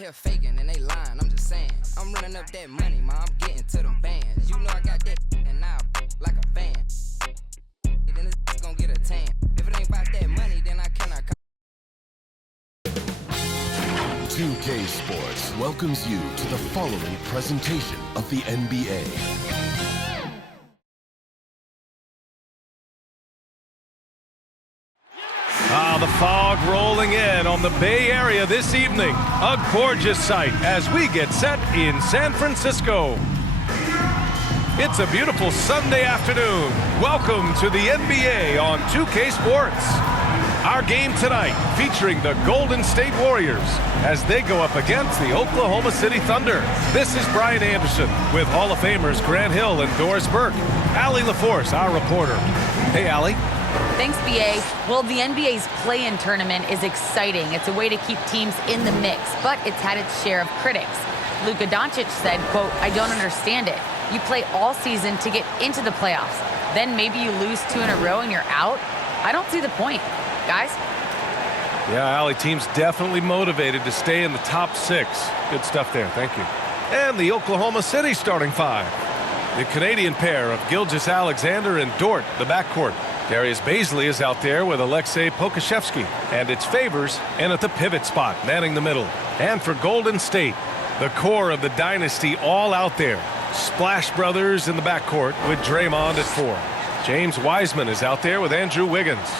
here faking and they lying, I'm just saying. I'm running up that money, ma, I'm getting to them bands. You know I got that and now like a fan. Then this gonna get a tan. If it ain't about that money, then I cannot. 2K Sports welcomes you to the following presentation of the NBA. The fog rolling in on the Bay Area this evening. A gorgeous sight as we get set in San Francisco. It's a beautiful Sunday afternoon. Welcome to the NBA on 2K Sports. Our game tonight featuring the Golden State Warriors as they go up against the Oklahoma City Thunder. This is Brian Anderson with Hall of Famers Grant Hill and Doris Burke. Allie LaForce, our reporter. Hey, Allie. Thanks, BA. Well, the NBA's play-in tournament is exciting. It's a way to keep teams in the mix, but it's had its share of critics. Luka Doncic said, quote, "I don't understand it. You play all season to get into the playoffs. Then maybe you lose 2 in a row and you're out? I don't see the point." Guys? Yeah, Allie, team's definitely motivated to stay in the top 6. Good stuff there. Thank you. And the Oklahoma City starting 5. The Canadian pair of Gilgeous-Alexander and Dort, the backcourt. Darius Bazley is out there with Aleksej Pokusevski, and it's Favors in at the pivot spot, manning the middle. And for Golden State, the core of the dynasty all out there. Splash Brothers in the backcourt with Draymond at 4. James Wiseman is out there with Andrew Wiggins.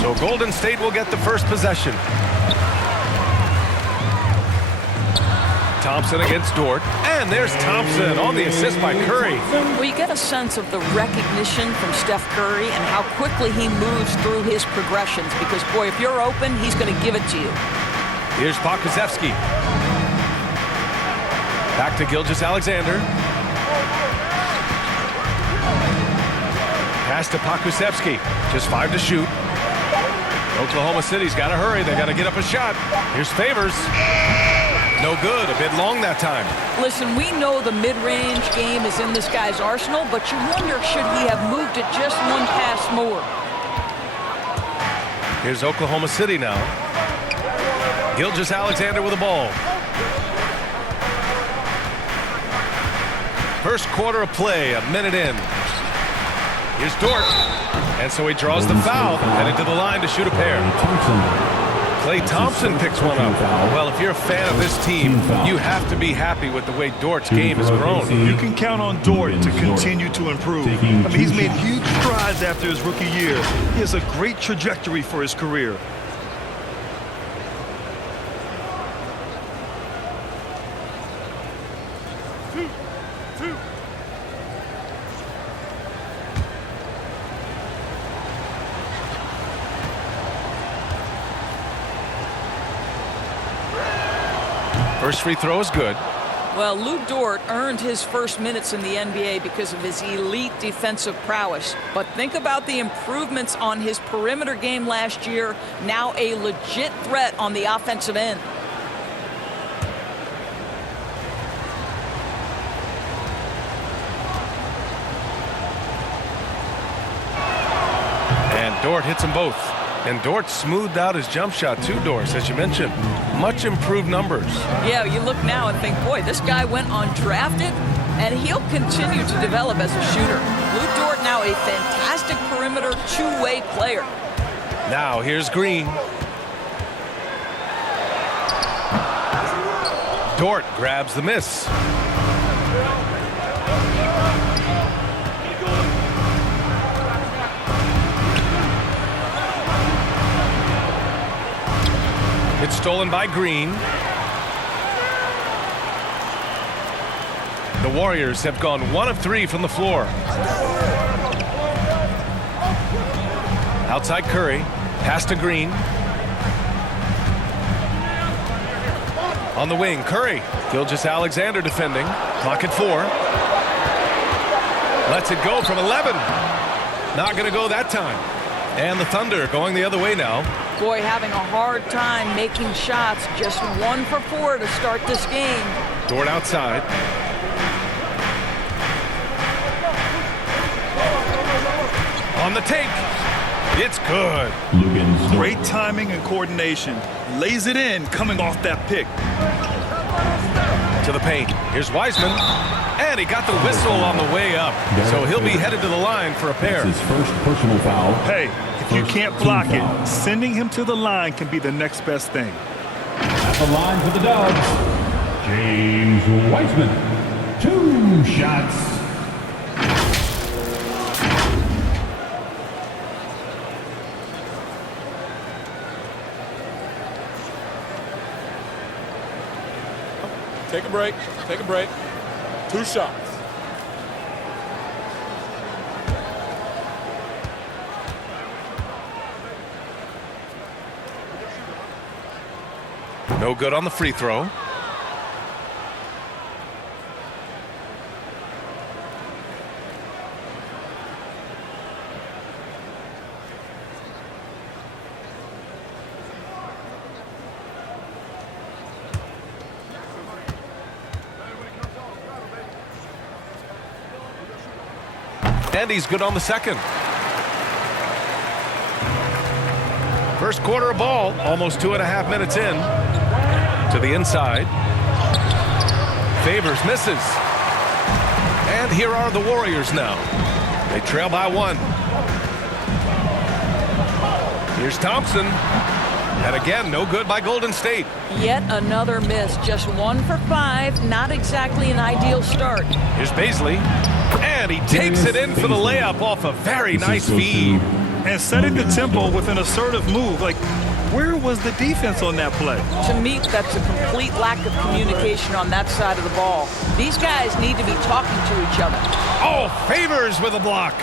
So Golden State will get the first possession. Thompson against Dort. And there's Thompson on the assist by Curry. Well, you get a sense of the recognition from Steph Curry and how quickly he moves through his progressions. Because, boy, if you're open, he's going to give it to you. Here's Pokusevski. Back to Gilgeous-Alexander. Pass to Pokusevski. Just 5 to shoot. Oklahoma City's got to hurry. They got to get up a shot. Here's Favors. No good. A bit long that time. Listen, we know the mid-range game is in this guy's arsenal, but you wonder, should he have moved it just one pass more? Here's Oklahoma City now. Gilgeous-Alexander with the ball. First quarter of play, a minute in. Here's Dort. And so he draws the foul, headed to the line to shoot a pair. Klay Thompson picks one up. Well, if you're a fan of this team, you have to be happy with the way Dort's game has grown. You can count on Dort to continue to improve. I mean, he's made huge strides after his rookie year. He has a great trajectory for his career. First free throw is good. Well, Lou Dort earned his first minutes in the NBA because of his elite defensive prowess. But think about the improvements on his perimeter game last year. Now a legit threat on the offensive end. And Dort hits them both. And Dort smoothed out his jump shot too, Doris, as you mentioned. Much improved numbers. Yeah, you look now and think, boy, this guy went undrafted, and he'll continue to develop as a shooter. Lou Dort now a fantastic perimeter two-way player. Now here's Green. Dort grabs the miss. It's stolen by Green. The Warriors have gone 1 of 3 from the floor. Outside Curry. Pass to Green. On the wing, Curry. Gilgeous-Alexander defending. Clock at 4. Lets it go from 11. Not going to go that time. And the Thunder going the other way now. Boy, having a hard time making shots. Just 1 for 4 to start this game. Dort outside. On the take. It's good. Great timing and coordination. Lays it in coming off that pick. To the paint. Here's Wiseman. And he got the whistle on the way up. So he'll be headed to the line for a pair. His first personal foul. Hey, if you can't block it, sending him to the line can be the next best thing. At the line for the Dubs, James Wiseman. 2 shots. Take a break. Take a break. 2 shots. No good on the free throw. And he's good on the second. First quarter of ball, almost 2.5 minutes in. To the inside. Favors misses. And here are the Warriors now. They trail by 1. Here's Thompson. And again, no good by Golden State. Yet another miss. Just 1 for 5. Not exactly an ideal start. Here's Baisley. And he takes it in for the layup off a very nice feed. And setting the tempo with an assertive move. Like, where was the defense on that play? To me, that's a complete lack of communication on that side of the ball. These guys need to be talking to each other. Oh, Favors with a block.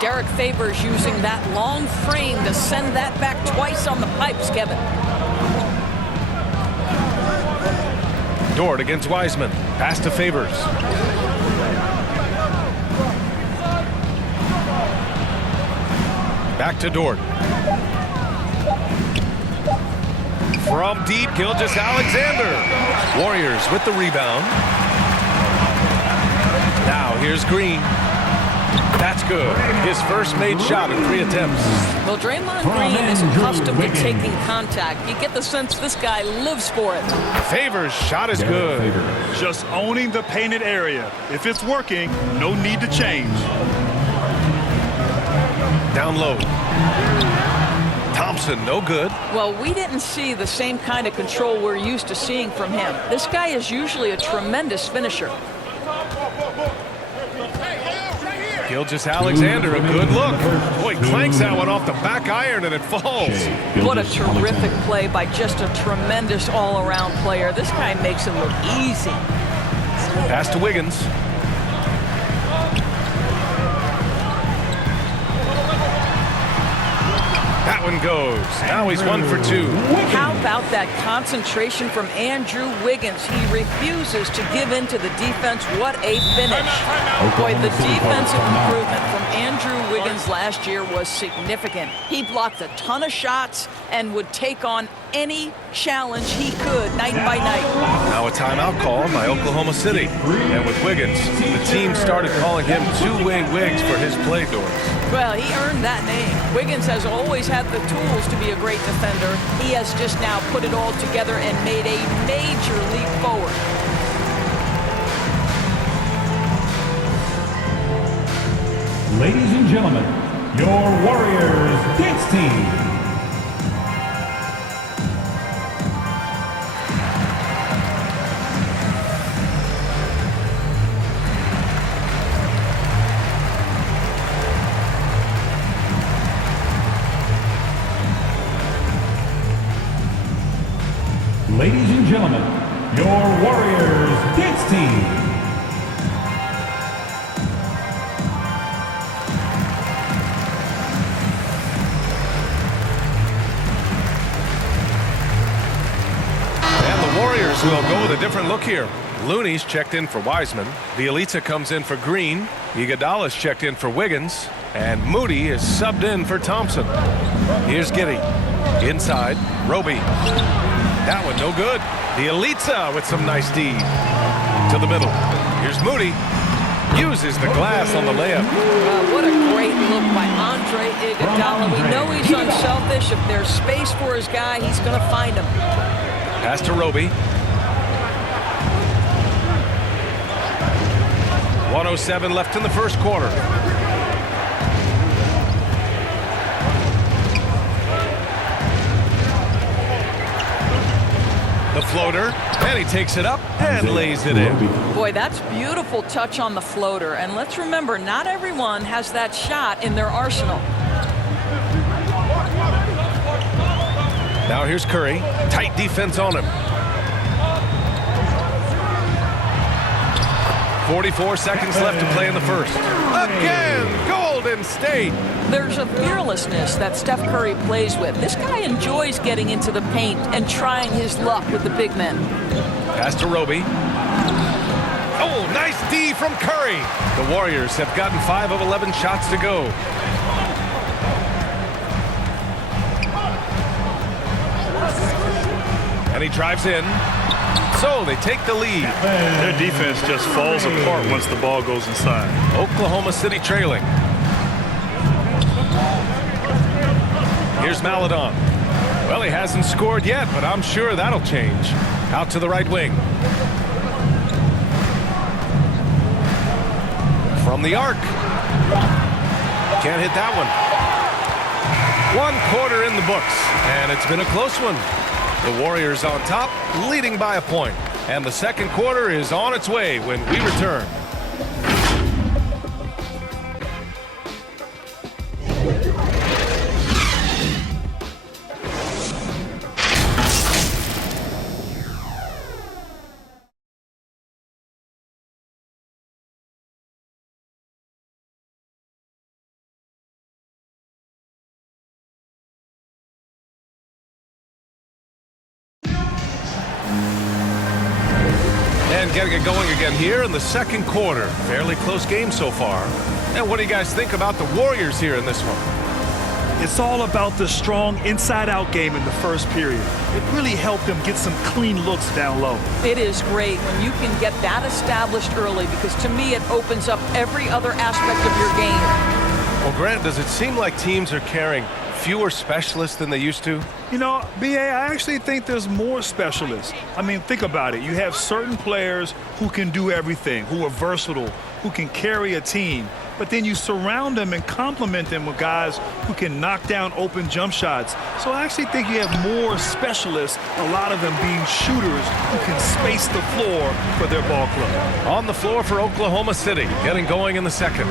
Derek Favors using that long frame to send that back twice on the pipes, Kevin. Dort against Wiseman. Pass to Favors. Back to Dort. From deep, Gilgeous-Alexander. Warriors with the rebound. Now here's Green. That's good. His first made shot in 3 attempts. Well, Draymond Green is accustomed to taking contact. You get the sense this guy lives for it. Favors shot is good. Just owning the painted area. If it's working, no need to change. Down low. Thompson, no good. Well, we didn't see the same kind of control we're used to seeing from him. This guy is usually a tremendous finisher. Gilgeous-Alexander, a good look. Boy, clanks that one off the back iron and it falls. What a terrific play by just a tremendous all-around player. This guy makes it look easy. Pass to Wiggins. That one goes. Now he's 1 for 2. How about that concentration from Andrew Wiggins? He refuses to give in to the defense. What a finish. Boy, the defensive improvement from Andrew Wiggins last year was significant. He blocked a ton of shots and would take on any challenge he could night by night. Now a timeout call by Oklahoma City. And with Wiggins, the team started calling him two-way Wiggs for his play, Doris. Well, he earned that name. Wiggins has always had the tools to be a great defender. He has just now put it all together and made a major leap forward. Ladies and gentlemen, your Warriors dance team. Ladies and gentlemen, your Warriors dance team. And the Warriors will go with a different look here. Looney's checked in for Wiseman. Bielitsa comes in for Green. Iguodala's checked in for Wiggins. And Moody is subbed in for Thompson. Here's Giddey. Inside, Roby. That one no good. Bielitsa with some nice D. To the middle. Here's Moody. Uses the glass on the layup. What a great look by Andre Iguodala. We know he's unselfish. If there's space for his guy, he's going to find him. Pass to Roby. 1:07 left in the first quarter. The floater, and he takes it up and lays it in. Boy, that's beautiful touch on the floater. And let's remember, not everyone has that shot in their arsenal. Now here's Curry. Tight defense on him. 44 seconds left to play in the first. Again, Golden State. There's a fearlessness that Steph Curry plays with. This guy enjoys getting into the paint and trying his luck with the big men. Pass to Roby. Oh, nice D from Curry. The Warriors have gotten 5 of 11 shots to go. And he drives in. So they take the lead. Their defense just falls apart once the ball goes inside. Oklahoma City trailing. Here's Maledon. Well, he hasn't scored yet, but I'm sure that'll change. Out to the right wing. From the arc. Can't hit that one. 1 quarter in the books, and it's been a close one. The Warriors on top, leading by a point. And the second quarter is on its way when we return. And getting it going again here in the second quarter. Fairly close game so far. And what do you guys think about the Warriors here in this one? It's all about the strong inside-out game in the first period. It really helped them get some clean looks down low. It is great when you can get that established early, because to me it opens up every other aspect of your game. Well, Grant, does it seem like teams are carrying fewer specialists than they used to? You know, B.A., I actually think there's more specialists. I mean, think about it. You have certain players who can do everything, who are versatile, who can carry a team. But then you surround them and complement them with guys who can knock down open jump shots. So I actually think you have more specialists, a lot of them being shooters who can space the floor for their ball club. On the floor for Oklahoma City, getting going in the second.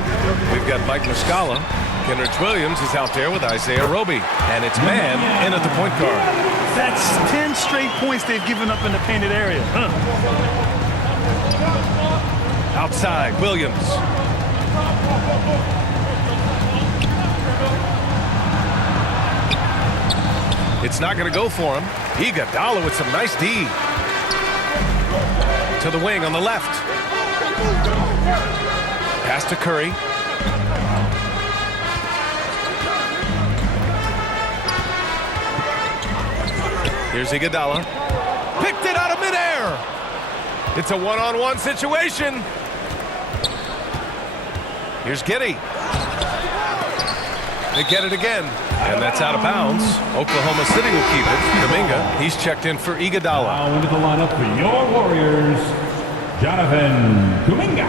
We've got Mike Muscala. Kenrich Williams is out there with Isaiah Roby. And it's man in at the point guard. That's 10 straight points they've given up in the painted area. Outside, Williams. It's not going to go for him. Iguodala with some nice D. To the wing on the left. Pass to Curry. Here's Iguodala. Picked it out of midair. It's a one-on-one situation. Here's Giddey. They get it again. And that's out of bounds. Oklahoma City will keep it. Kuminga, he's checked in for Iguodala. Now into the lineup for your Warriors, Jonathan Kuminga.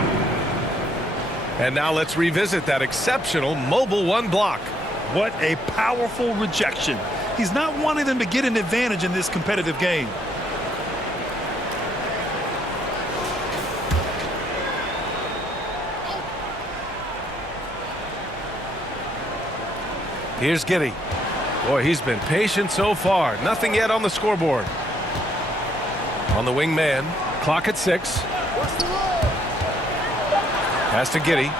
And now let's revisit that exceptional mobile one block. What a powerful rejection. He's not wanting them to get an advantage in this competitive game. Here's Giddey. Boy, he's been patient so far. Nothing yet on the scoreboard. On the wing man. Clock at 6. Pass to Giddey.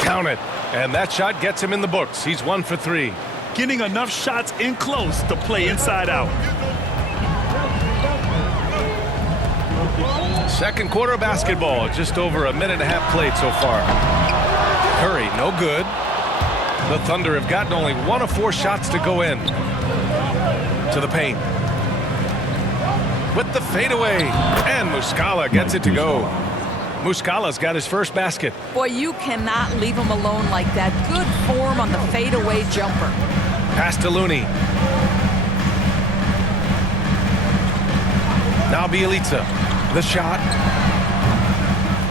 Count it. And that shot gets him in the books. He's 1 for 3. Getting enough shots in close to play inside out. Second quarter of basketball. Just over a minute and a half played so far. Curry, no good. The Thunder have gotten only 1 of 4 shots to go in. To the paint. With the fadeaway. And Muscala gets it to go. Muscala's got his first basket. Boy, you cannot leave him alone like that. Good form on the fadeaway jumper. Pass to Looney. Now Bjelica. The shot.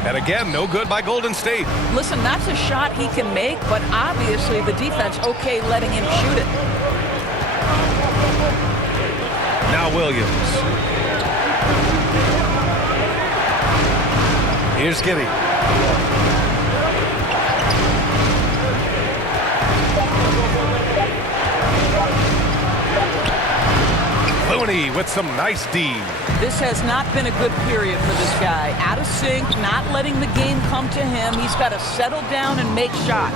And again, no good by Golden State. Listen, that's a shot he can make, but obviously the defense okay letting him shoot it. Now Williams. Here's Giddey. Looney with some nice D. This has not been a good period for this guy. Out of sync, not letting the game come to him. He's got to settle down and make shots.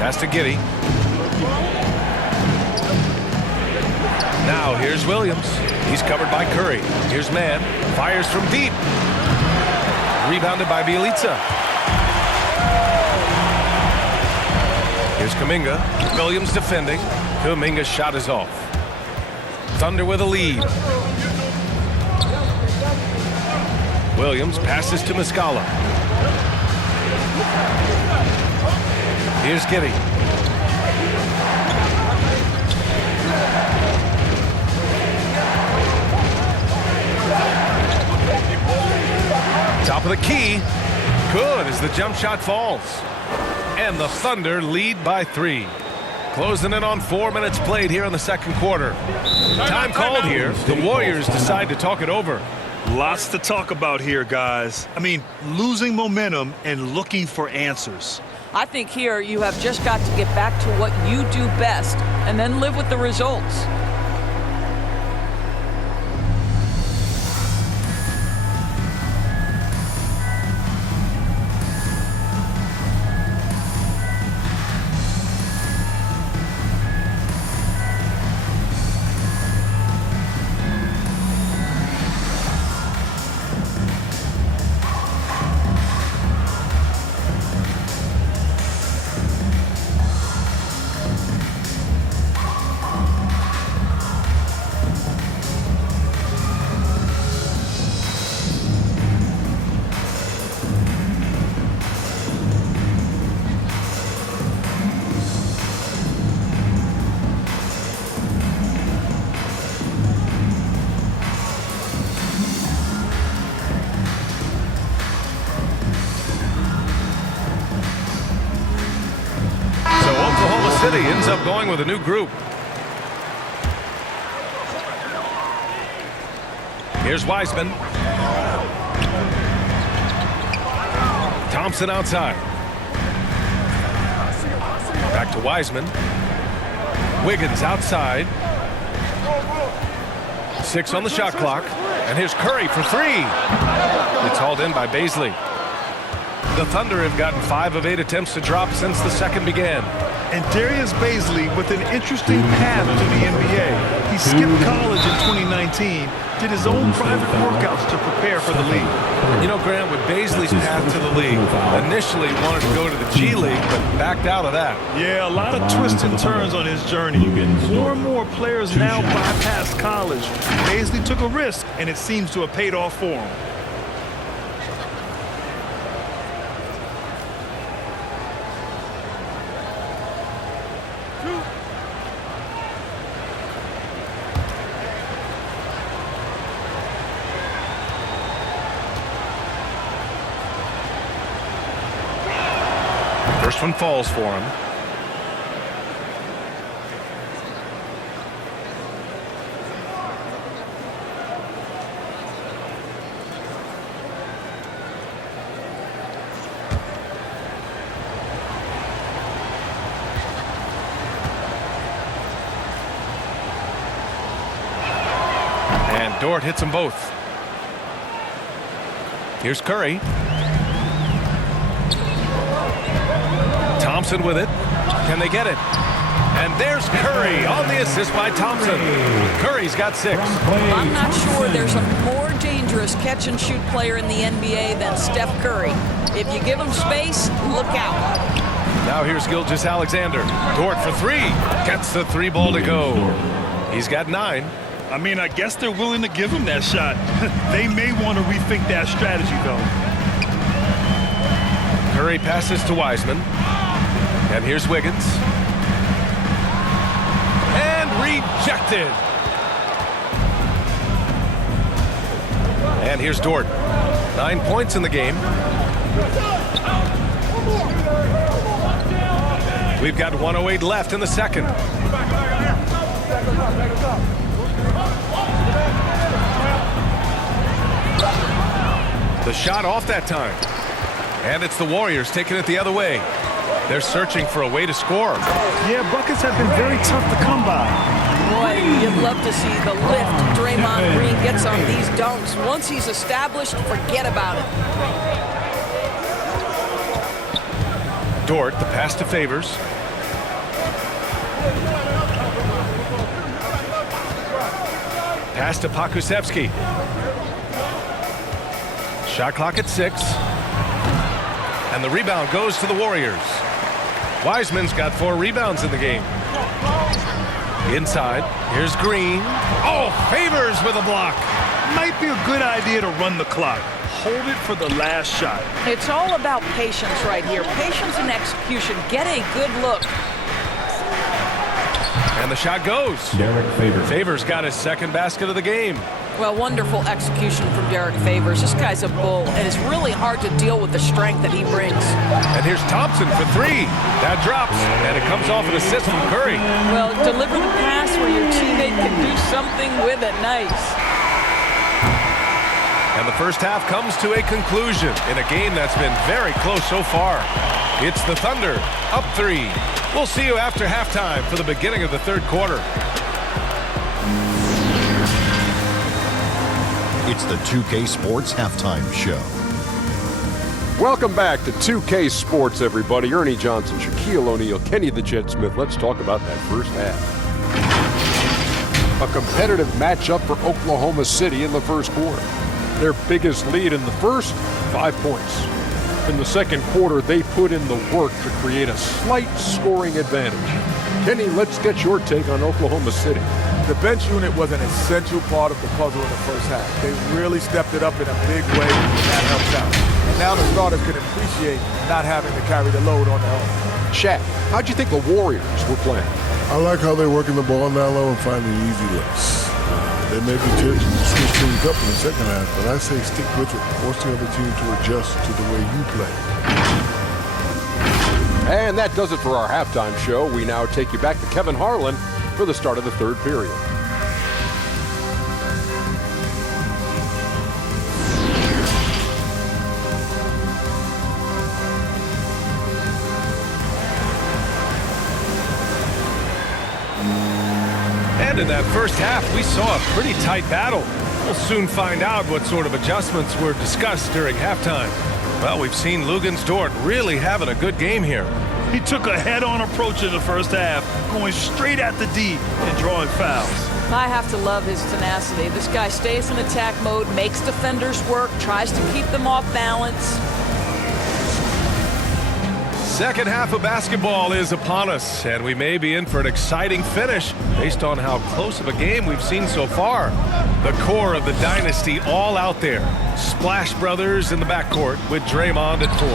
Pass to Giddey. Now here's Williams. He's covered by Curry. Here's Mann. Fires from deep. Rebounded by Bjelica. Here's Kuminga. Williams defending. Kuminga's shot is off. Thunder with a lead. Williams passes to Muscala. Here's Giddey. Top of the key. Good as the jump shot falls. And the Thunder lead by 3. Closing in on 4 minutes played here in the second quarter. Time called here. The Warriors decide to talk it over. Lots to talk about here, guys. I mean, losing momentum and looking for answers. I think here you have just got to get back to what you do best and then live with the results. City ends up going with a new group. Here's Wiseman. Thompson outside. Back to Wiseman. Wiggins outside. 6 on the shot clock. And here's Curry for 3. It's hauled in by Bazley. The Thunder have gotten 5 of 8 attempts to drop since the second began. And Darius Bazley with an interesting path to the NBA. He skipped college in 2019, did his own private workouts to prepare for the league. You know, Grant, with Bazley's path to the league, initially wanted to go to the G League, but backed out of that. Yeah, a lot of twists and turns on his journey. More and more players now bypass college. Bazley took a risk, and it seems to have paid off for him. First one falls for him. And Dort hits them both. Here's Curry. Thompson with it. Can they get it? And there's Curry on the assist by Thompson. Curry's got 6. I'm not sure there's a more dangerous catch-and-shoot player in the NBA than Steph Curry. If you give him space, look out. Now here's Gilgeous Alexander. Dort for three. Gets the three ball to go. He's got 9. I mean, I guess they're willing to give him that shot. They may want to rethink that strategy, though. Curry passes to Wiseman. And here's Wiggins. And rejected. And here's Dort. 9 points in the game. We've got 1:08 left in the second. The shot off that time. And it's the Warriors taking it the other way. They're searching for a way to score. Yeah, buckets have been very tough to come by. Boy, you'd love to see the lift Draymond Green gets on these dunks. Once he's established, forget about it. Dort, the pass to Favors. Pass to Pokusevski. Shot clock at 6. And the rebound goes to the Warriors. Wiseman's got 4 rebounds in the game. Inside, here's Green. Oh, Favors with a block. Might be a good idea to run the clock. Hold it for the last shot. It's all about patience right here. Patience and execution. Get a good look. And the shot goes. Derek Favors. Favors got his second basket of the game. Well, wonderful execution from Derek Favors. This guy's a bull, and it's really hard to deal with the strength that he brings. And here's Thompson for 3. That drops, and it comes off an assist from Curry. Well, deliver the pass where your teammate can do something with it. Nice. And the first half comes to a conclusion in a game that's been very close so far. It's the Thunder, up 3. We'll see you after halftime for the beginning of the third quarter. It's the 2K Sports Halftime Show. Welcome back to 2K Sports, everybody. Ernie Johnson, Shaquille O'Neal, Kenny the Jet Smith. Let's talk about that first half. A competitive matchup for Oklahoma City in the first quarter. Their biggest lead in the first, 5 points. In the second quarter, they put in the work to create a slight scoring advantage. Kenny, let's get your take on Oklahoma City. The bench unit was an essential part of the puzzle in the first half. They really stepped it up in a big way, and that helped out. And now the starters can appreciate not having to carry the load on their own. Shaq, how'd you think the Warriors were playing? I like how they're working the ball down low and finding easy looks. They may be tempted to switch things up in the second half, but I say stick with it, force the other team to adjust to the way you play. And that does it for our halftime show. We now take you back to Kevin Harlan for the start of the third period. And in that first half, we saw a pretty tight battle. We'll soon find out what sort of adjustments were discussed during halftime. Well, we've seen Luguentz Dort really having a good game here. He took a head-on approach in the first half, going straight at the D and drawing fouls. I have to love his tenacity. This guy stays in attack mode, makes defenders work, tries to keep them off balance. Second half of basketball is upon us, and we may be in for an exciting finish based on how close of a game we've seen so far. The core of the dynasty all out there. Splash Brothers in the backcourt with Draymond at 4.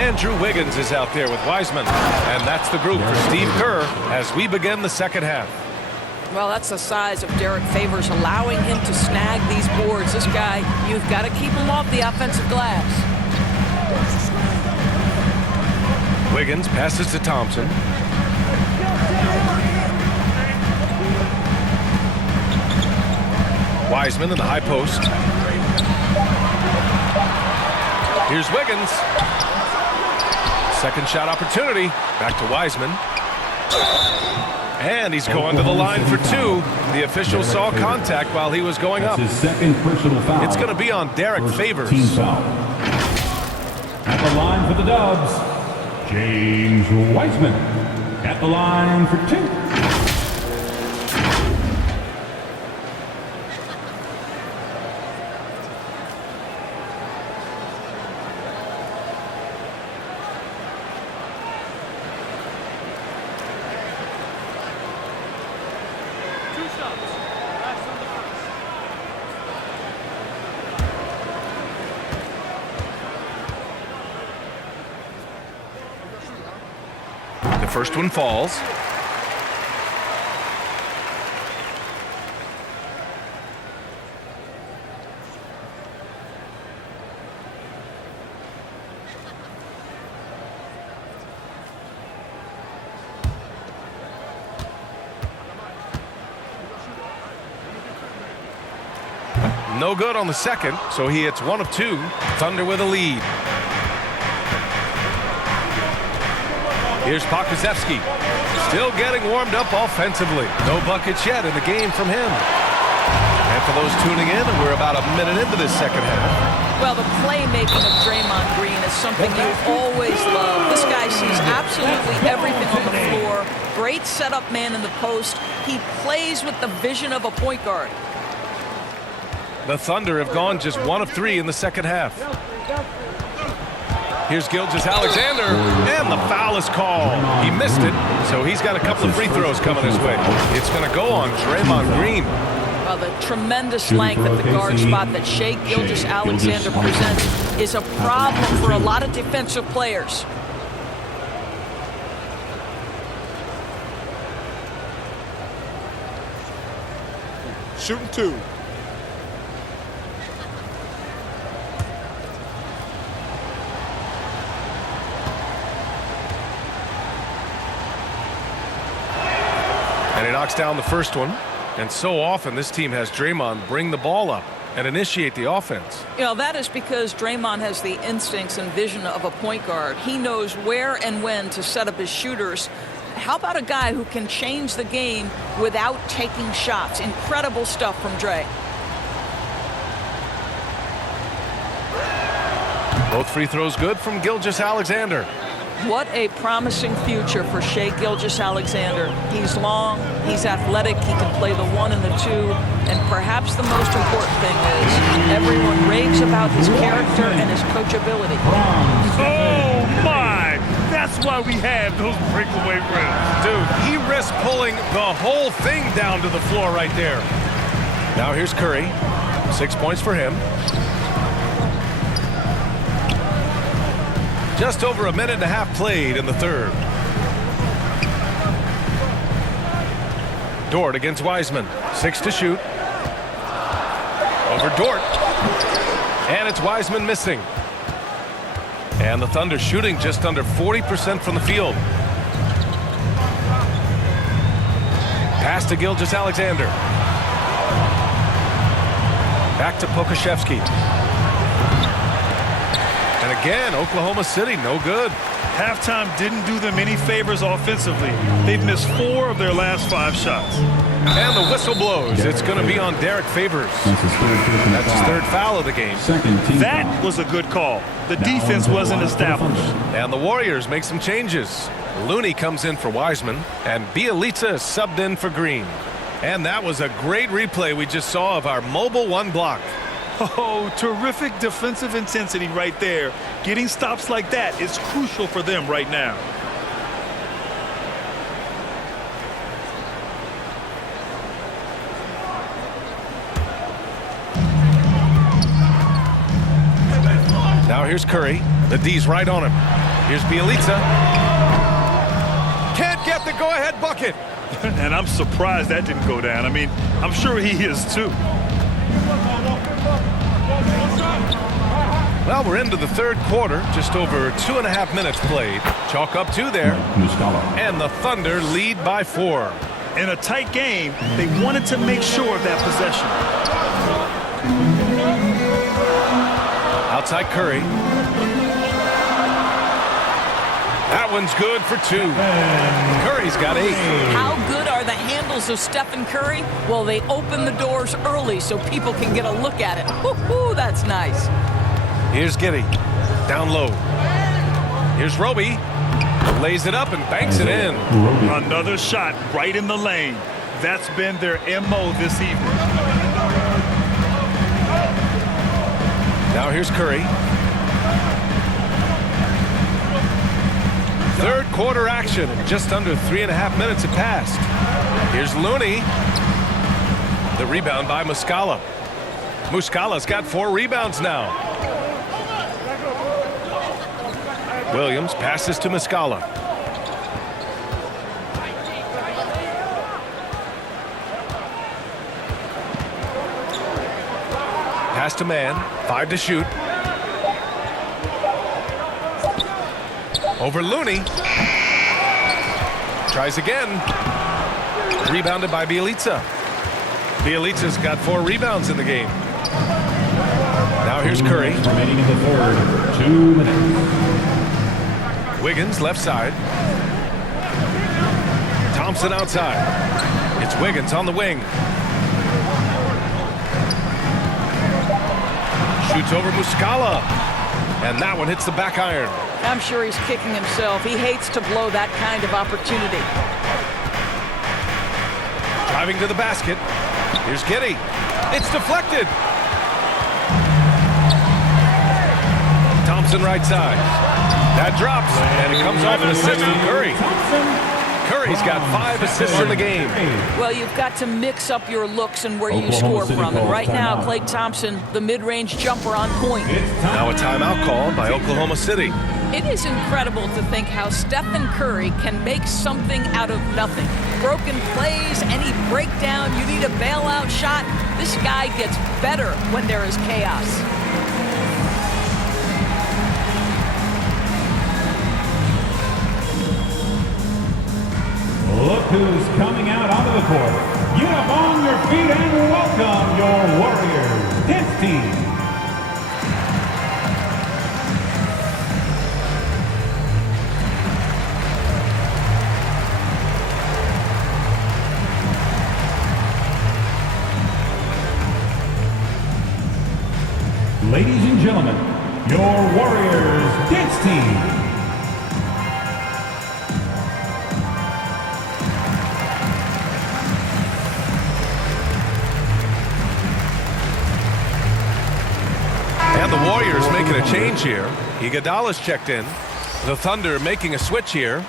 Andrew Wiggins is out there with Wiseman, and that's the group for Steve Kerr as we begin the second half. Well, that's the size of Derek Favors, allowing him to snag these boards. This guy, you've got to keep him off the offensive glass. Wiggins passes to Thompson. Wiseman in the high post. Here's Wiggins. Second shot opportunity. Back to Wiseman. And he's going to the line for 2. The official saw contact while he was going up. His second personal foul. It's going to be on Derek Favors. Team foul. At the line for the Dubs, James Wiseman. At the line for 2. First one falls. No good on the second, so he hits 1 of 2. Thunder with a lead. Here's Pokusevski, still getting warmed up offensively. No buckets yet in the game from him. And for those tuning in, we're about a minute into this second half. Well, the playmaking of Draymond Green is something you always love. This guy sees absolutely everything on the floor. Great setup man in the post. He plays with the vision of a point guard. The Thunder have gone just 1 of 3 in the second half. Here's Gilgeous-Alexander, and the foul is called. He missed it, so he's got a couple of free throws coming his way. It's going to go on Draymond Green. Well, the tremendous length at the guard spot that Shai Gilgeous-Alexander presents is a problem for a lot of defensive players. Shooting 2. And he knocks down the first one. And so often this team has Draymond bring the ball up and initiate the offense. You know, that is because Draymond has the instincts and vision of a point guard. He knows where and when to set up his shooters. How about a guy who can change the game without taking shots? Incredible stuff from Dre. Both free throws good from Gilgeous-Alexander. What a promising future for Shai Gilgeous-Alexander. He's long, he's athletic, he can play the 1 and the 2, and perhaps the most important thing is everyone raves about his character and his coachability. Oh, my! That's why we have those breakaway rims. Dude, he risks pulling the whole thing down to the floor right there. Now here's Curry. 6 points for him. Just over a minute and a half played in the third. Dort against Wiseman. 6 to shoot. Over Dort. And it's Wiseman missing. And the Thunder shooting just under 40% from the field. Pass to Gilgeous-Alexander. Back to Pokusevski. And again, Oklahoma City, no good. Halftime didn't do them any favors offensively. They've missed 4 of their last 5 shots. And the whistle blows. It's going to be on Derek Favors. That's his 3rd foul of the game. That was a good call. The defense wasn't established. And the Warriors make some changes. Looney comes in for Wiseman, and Bjelica is subbed in for Green. And that was a great replay we just saw of our mobile 1 block. Oh, terrific defensive intensity right there. Getting stops like that is crucial for them right now. Now here's Curry. The D's right on him. Here's Bjelica. Can't get the go-ahead bucket. And I'm surprised that didn't go down. I mean, I'm sure he is too. Well, we're into the third quarter, just over 2.5 minutes played. Chalk up 2 there, and the Thunder lead by 4. In a tight game, they wanted to make sure of that possession. Outside Curry. That one's good for 2. Curry's got 8. How good are the handles of Stephen Curry? Well, they open the doors early so people can get a look at it. Woo-hoo, that's nice. Here's Giddey. Down low. Here's Roby. Lays it up and banks it in. Another shot right in the lane. That's been their MO this evening. Now here's Curry. Third quarter action. Just under 3.5 minutes have passed. Here's Looney. The rebound by Muscala. Muscala's got 4 rebounds now. Williams passes to Muscala. Pass to man. 5 to shoot. Over Looney. Tries again. Rebounded by Bjelica. Bjelica's got 4 rebounds in the game. Now here's Curry. Remaining in the third. 2 minutes. Wiggins left side. Thompson outside. It's Wiggins on the wing. Shoots over Muscala. And that one hits the back iron. I'm sure he's kicking himself. He hates to blow that kind of opportunity. Driving to the basket. Here's Giddey. It's deflected. Thompson right side. That drops, and it comes off an assist from Curry. Curry's got 5 assists in the game. Well, you've got to mix up your looks and where you score from. And right now, Klay Thompson, the mid-range jumper on point. Now a timeout called by Oklahoma City. It is incredible to think how Stephen Curry can make something out of nothing. Broken plays, any breakdown, you need a bailout shot. This guy gets better when there is chaos. Look who's coming out onto the court. Get up on your feet and welcome your Warriors dance team. Ladies and gentlemen, your Warriors dance team. And the Warriors making a change here. Iguodala's checked in. The Thunder making a switch here.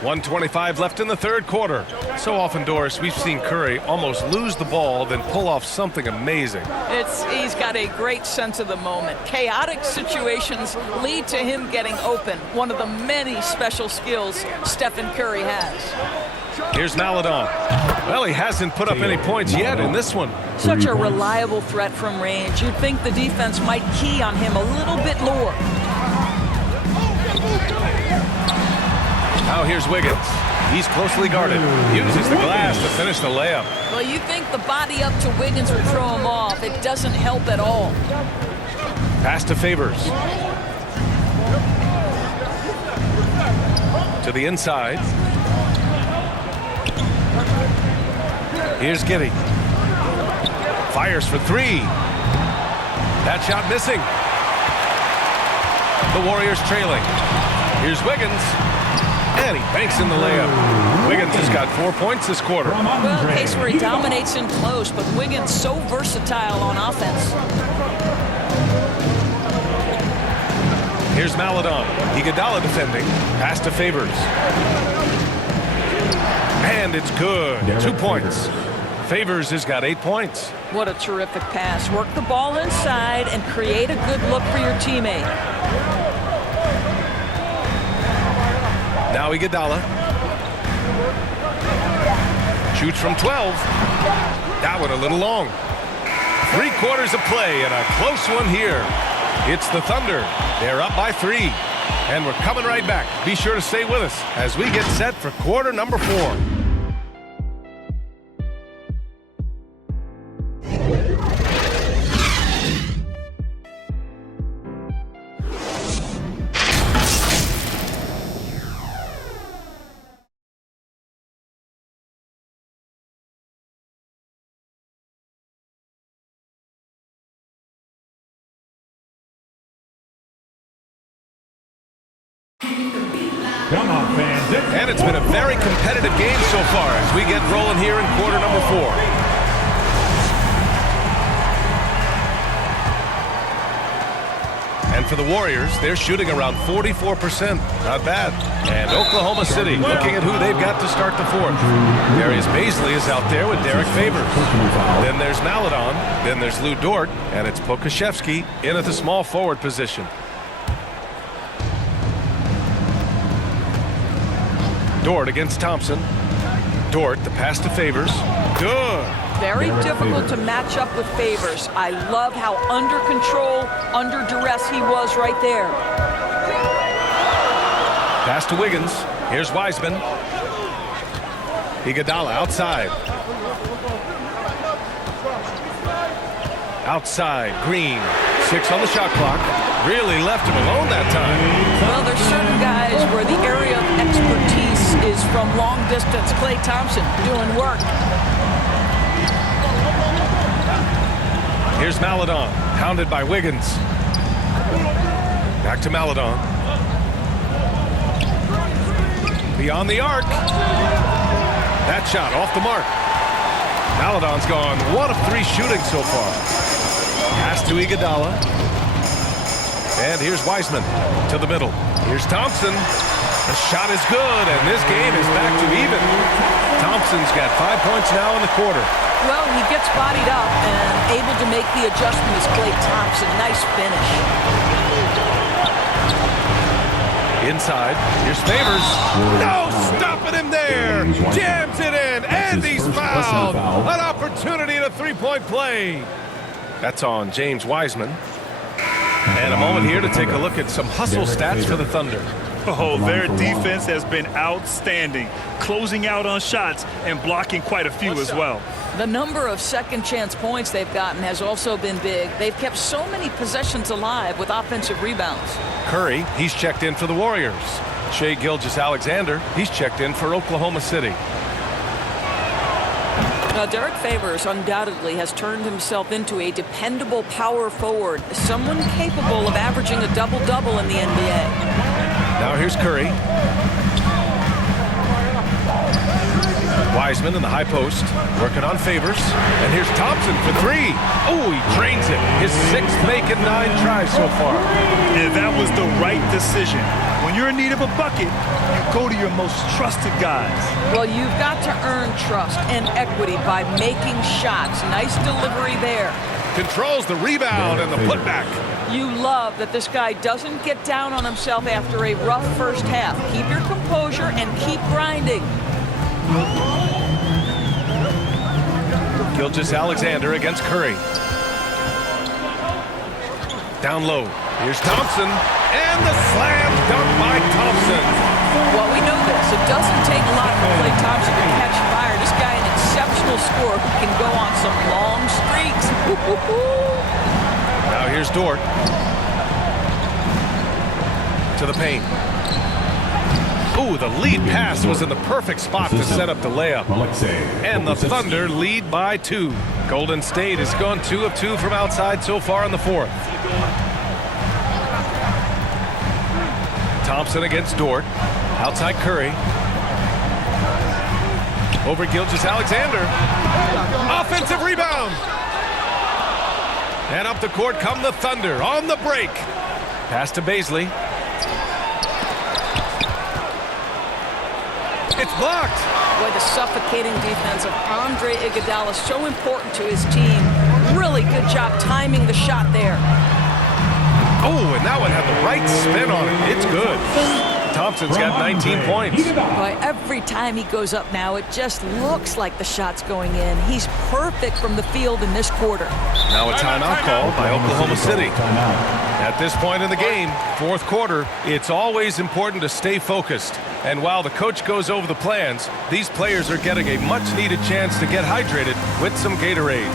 1:25 left in the third quarter. So often, Doris, we've seen Curry almost lose the ball, then pull off something amazing. He's got a great sense of the moment. Chaotic situations lead to him getting open. One of the many special skills Stephen Curry has. Here's Maledon. Well, he hasn't put up any points yet in this one. Such a reliable threat from range. You'd think the defense might key on him a little bit more. Now here's Wiggins. He's closely guarded. Uses the glass to finish the layup. Well, you think the body up to Wiggins would throw him off. It doesn't help at all. Pass to Favors. To the inside. Here's Giddey. Fires for 3. That shot missing. The Warriors trailing. Here's Wiggins. And he banks in the layup. Wiggins has got 4 points this quarter. Well, a case where he dominates in close, but Wiggins so versatile on offense. Here's Maledon. Iguodala defending. Pass to Favors. And it's good. 2 points. Favors has got 8 points. What a terrific pass. Work the ball inside and create a good look for your teammate. Now Iguodala. Shoots from 12. That one a little long. 3 quarters of play and a close one here. It's the Thunder. They're up by 3. And we're coming right back. Be sure to stay with us as we get set for quarter number 4. Come on, fans. And it's been a very competitive game so far as we get rolling here in quarter number 4. And for the Warriors, they're shooting around 44%. Not bad. And Oklahoma City looking at who they've got to start the 4th. Darius Baisley is out there with Derek Favors. Then there's Maledon. Then there's Lou Dort. And it's Pokusevski in at the small forward position. Dort against Thompson. Dort, the pass to Favors. Good. Very difficult to match up with Favors. I love how under control, under duress he was right there. Pass to Wiggins. Here's Wiseman. Iguodala outside. Outside, Green. 6 on the shot clock. Really left him alone that time. Well, there's certain guys where the area of expertise is from long distance. Klay Thompson doing work. Here's Maledon, pounded by Wiggins. Back to Maledon. Beyond the arc. That shot off the mark. Maledon's gone 1 of 3 shooting so far. Pass to Iguodala. And here's Wiseman to the middle. Here's Thompson. The shot is good, and this game is back to even. Thompson's got 5 points now in the quarter. Well, he gets bodied up and able to make the adjustment is Klay Thompson. Nice finish. Inside, here's Favors. No, stopping him there. Jams it in, and he's fouled. An opportunity at a three-point play. That's on James Wiseman. And a moment here to take a look at some hustle stats for the Thunder. Oh, their defense has been outstanding, closing out on shots and blocking quite a few as well. The number of second chance points they've gotten has also been big. They've kept so many possessions alive with offensive rebounds. Curry, he's checked in for the Warriors. Shai Gilgeous-Alexander, he's checked in for Oklahoma City. Now, Derek Favors undoubtedly has turned himself into a dependable power forward, someone capable of averaging a double-double in the NBA. Now here's Curry. Wiseman in the high post, working on Favors. And here's Thompson for 3. Oh, he drains it. His 6th make in 9 tries so far. Yeah, that was the right decision. When you're in need of a bucket, you go to your most trusted guys. Well, you've got to earn trust and equity by making shots. Nice delivery there. Controls the rebound and the putback. You love that this guy doesn't get down on himself after a rough first half. Keep your composure and keep grinding. Gilgeous-Alexander against Curry. Down low. Here's Thompson. And the slam dunk by Thompson. Well, we know this. It doesn't take a lot for Klay Thompson to catch fire. This guy, an exceptional scorer who can go on some long streaks. Now here's Dort. To the paint. Ooh, the lead pass was in the perfect spot to set up the layup. And the Thunder lead by 2. Golden State has gone 2 of 2 from outside so far in the 4th. Thompson against Dort. Outside Curry. Over Gilgeous-Alexander. Offensive rebound. And up the court come the Thunder on the break. Pass to Bazley. It's blocked. Boy, the suffocating defense of Andre Iguodala is so important to his team. Really good job timing the shot there. Oh, and that one had the right spin on it. It's good. Thompson's got 19 points. Boy, every time he goes up now, it just looks like the shot's going in. He's perfect from the field in this quarter. Now a timeout call by Oklahoma City. At this point in the game, 4th quarter, it's always important to stay focused. And while the coach goes over the plans, these players are getting a much-needed chance to get hydrated with some Gatorade.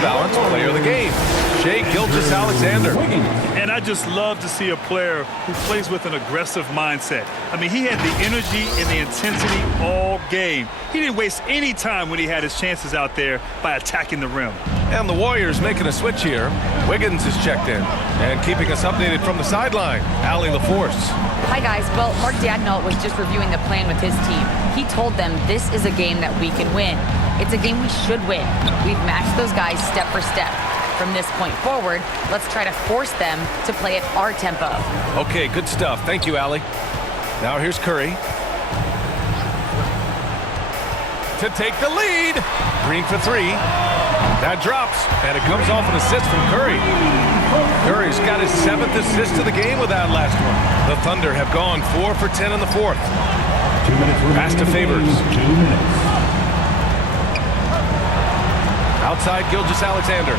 balance player of the game, Shai Gilgeous-Alexander. And I just love to see a player who plays with an aggressive mindset. I mean, he had the energy and the intensity all game. He didn't waste any time when he had his chances out there by attacking the rim. And the Warriors making a switch here. Wiggins is checked in. And keeping us updated from the sideline, Allie LaForce. Hi, guys. Well, Mark Daigneault was just reviewing the plan with his team. He told them this is a game that we can win. It's a game we should win. We've matched those guys step for step. From this point forward, let's try to force them to play at our tempo. Okay, good stuff. Thank you, Allie. Now here's Curry. To take the lead. Green for three. That drops, and it comes off an assist from Curry. Curry's got his 7th assist of the game with that last one. The Thunder have gone 4 for 10 in the 4th. 2 minutes remaining. Pass to Favors. 2 minutes. Outside Gilgeous-Alexander.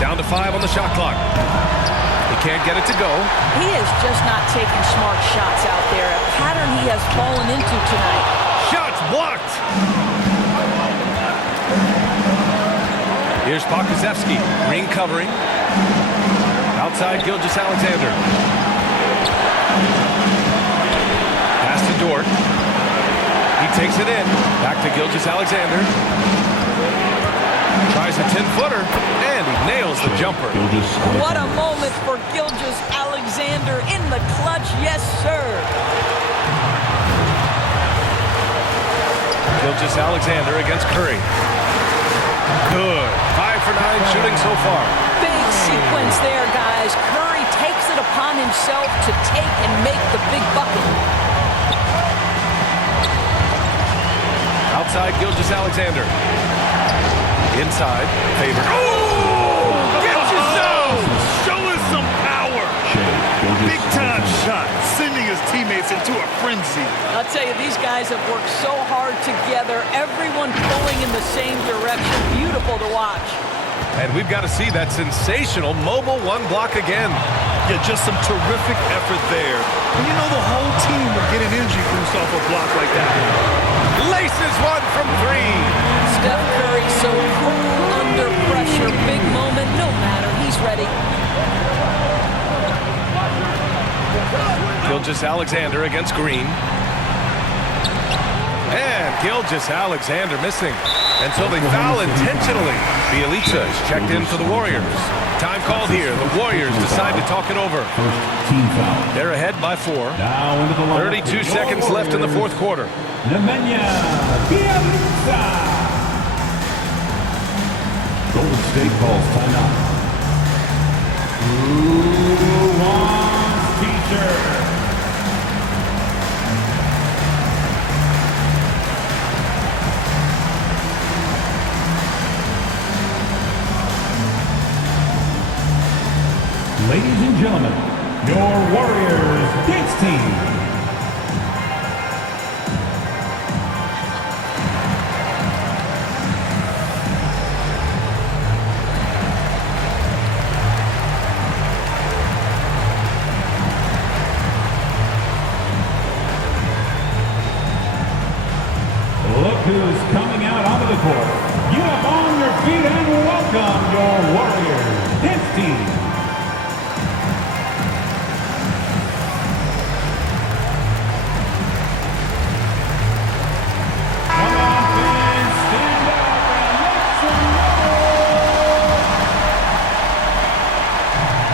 Down to 5 on the shot clock. He can't get it to go. He is just not taking smart shots out there. A pattern he has fallen into tonight. Shots blocked. Here's Pokusevski. Green covering. Outside Gilgeous-Alexander. Pass to Dort. He takes it in. Back to Gilgeous-Alexander. Tries a 10-footer, and he nails the jumper. What a moment for Gilgeous-Alexander in the clutch. Yes, sir. Gilgeous-Alexander against Curry. Good. 5 for 9 shooting so far. Big sequence there, guys. Curry takes it upon himself to take and make the big bucket. Outside Gilgeous-Alexander. Inside, Favors. Oh! Get yourself! Show us some power. Big-time shot, sending his teammates into a frenzy. I'll tell you, these guys have worked so hard together. Everyone pulling in the same direction. Beautiful to watch. And we've got to see that sensational mobile one block again. Yeah, just some terrific effort there. And you know the whole team will get an energy boost off a block like that. Laces one from 3. Steph Curry so cool under pressure. Big moment, no matter. He's ready. Gilgeous-Alexander against Green. And Gilgeous-Alexander missing. And so they foul intentionally. Bjelica is checked in for the Warriors. Time called here. The Warriors decide to talk it over. First team foul. They're ahead by 4. Now into the line. 32 seconds left in the 4th quarter. Nemanja Bjelica. Golden State calls timeout. Who wants t-shirt? Ladies and gentlemen, your Warriors dance team. Look who's coming out onto the court. Get up on your feet and welcome your Warriors dance team.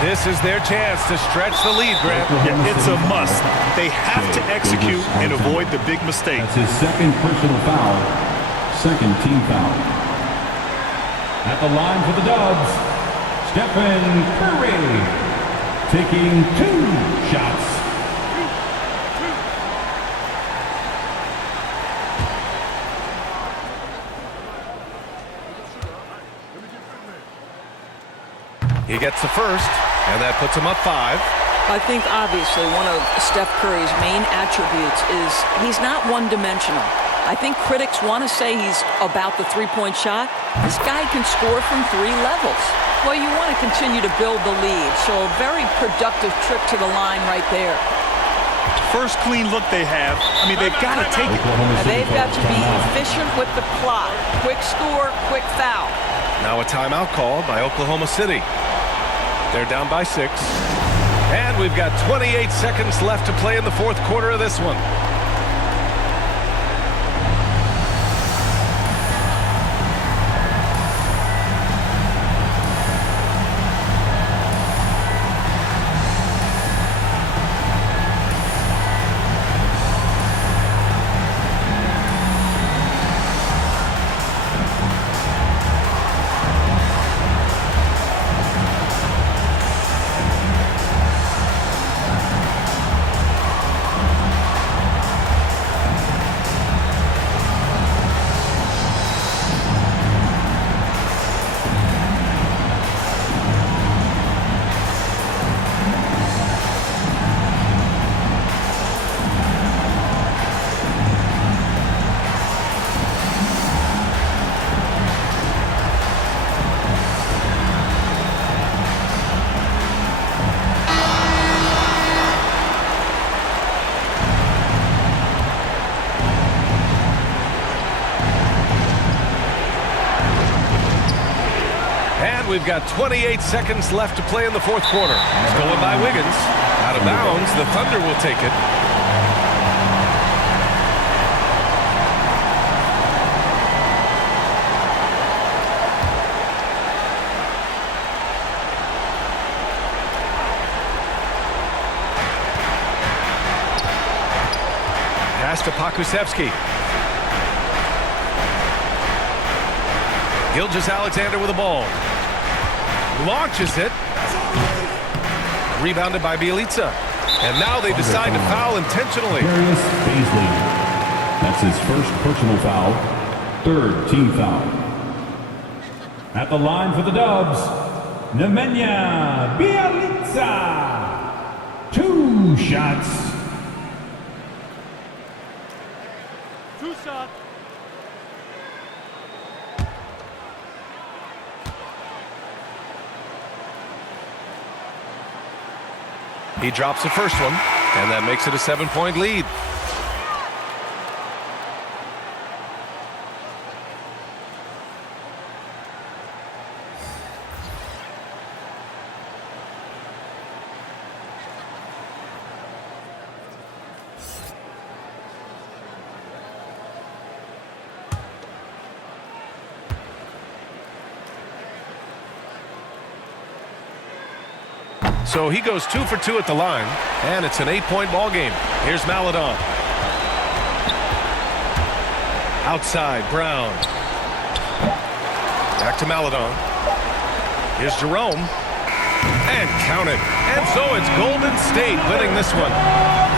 This is their chance to stretch the lead, Grant. Yeah, it's a must. They have to execute and avoid the big mistake. That's his 2nd personal foul. 2nd team foul. At the line for the Dubs, Stephen Curry taking 2 shots. He gets the first, and that puts him up 5. I think obviously one of Steph Curry's main attributes is he's not one-dimensional. I think critics want to say he's about the three-point shot. This guy can score from 3 levels. Well, you want to continue to build the lead, so a very productive trip to the line right there. First clean look they have. I mean, they've got to take it. And they've got to be efficient with the clock. Quick score, quick foul. Now a timeout called by Oklahoma City. They're down by 6. And we've got 28 seconds left to play in the fourth quarter of this one. We've got 28 seconds left to play in the fourth quarter. Stolen by Wiggins. Out of bounds. The Thunder will take it. Pass to Pokusevski. Gilgeous-Alexander with the ball. Launches it. Rebounded by Bjelica. And now they decide to foul intentionally. Darius Bazley. That's his first personal foul. Third team foul. At the line for the Dubs, Nemanja Bjelica. 2 shots. 2 shots. He drops the first one, and that makes it a 7-point lead. So he goes 2 for 2 at the line, and it's an 8-point ball game. Here's Maledon. Outside, Brown. Back to Maledon. Here's Jerome. And count it. And so it's Golden State winning this one.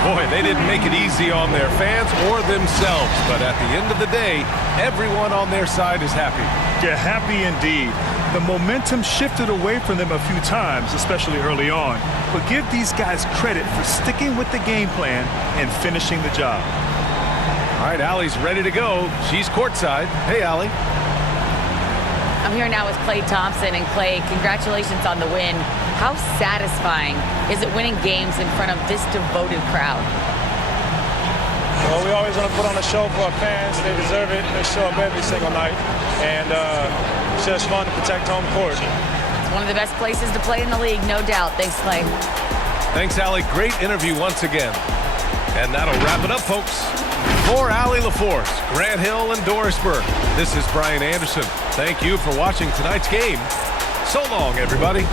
Boy, they didn't make it easy on their fans or themselves, but at the end of the day, everyone on their side is happy. Yeah, happy indeed. The momentum shifted away from them a few times, especially early on. But give these guys credit for sticking with the game plan and finishing the job. All right, Allie's ready to go. She's courtside. Hey, Allie. I'm here now with Klay Thompson. And Klay, congratulations on the win. How satisfying is it winning games in front of this devoted crowd? Well, we always want to put on a show for our fans. They deserve it. They show up every single night. And it's just fun to protect home court. It's one of the best places to play in the league, no doubt. Thanks, Klay. Thanks, Allie. Great interview once again. And that'll wrap it up, folks. For Allie LaForce, Grant Hill, and Dorisburg, this is Brian Anderson. Thank you for watching tonight's game. So long, everybody.